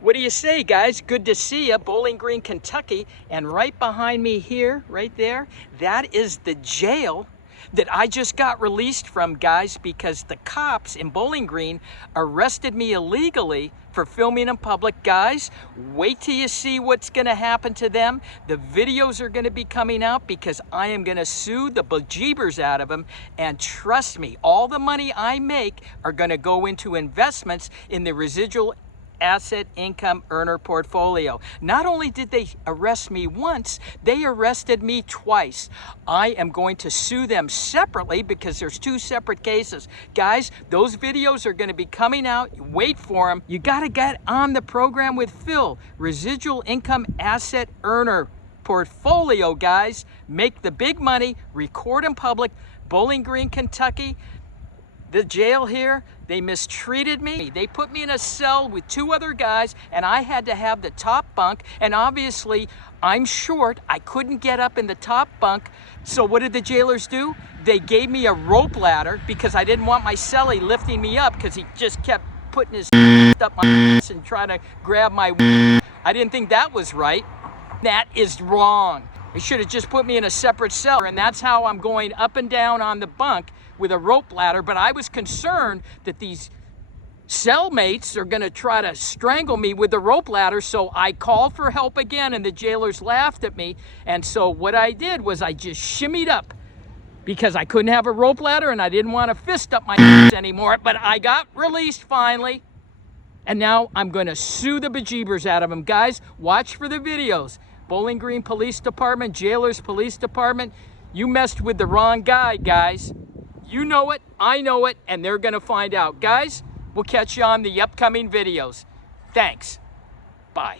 What do you say, guys? Good to see you. Bowling Green, Kentucky. And right behind me here, right there, that is the jail that I just got released from, guys, because the cops in Bowling Green arrested me illegally for filming in public. Guys, wait till you see what's going to happen to them. The videos are going to be coming out because I am going to sue the bejeebers out of them. And trust me, all the money I make are going to go into investments in the residual asset income earner portfolio. Not only did they arrest me once, they arrested me twice. I am going to sue them separately because there's two separate cases. Guys, those videos are going to be coming out. Wait for them. You got to get on the program with Phil. Residual income asset earner portfolio, guys. Make the big money, record in public. Bowling Green, Kentucky. The jail here, they mistreated me. They put me in a cell with two other guys, and I had to have the top bunk. And obviously, I'm short. I couldn't get up in the top bunk. So what did the jailers do? They gave me a rope ladder because I didn't want my cellie lifting me up because he just kept putting his up my ass and trying to grab my. I didn't think that was right. That is wrong. They should have just put me in a separate cell, and that's how I'm going up and down on the bunk with a rope ladder. But I was concerned that these cellmates are going to try to strangle me with the rope ladder, so I called for help again, and the jailers laughed at me. And so what I did was I just shimmied up because I couldn't have a rope ladder, and I didn't want to fist up my ass anymore. But I got released finally, and now I'm going to sue the bejeebers out of them. Guys, watch for the videos. Bowling Green Police Department, Jailers Police Department, you messed with the wrong guy, guys. You know it, I know it, and they're gonna find out. Guys, we'll catch you on the upcoming videos. Thanks. Bye.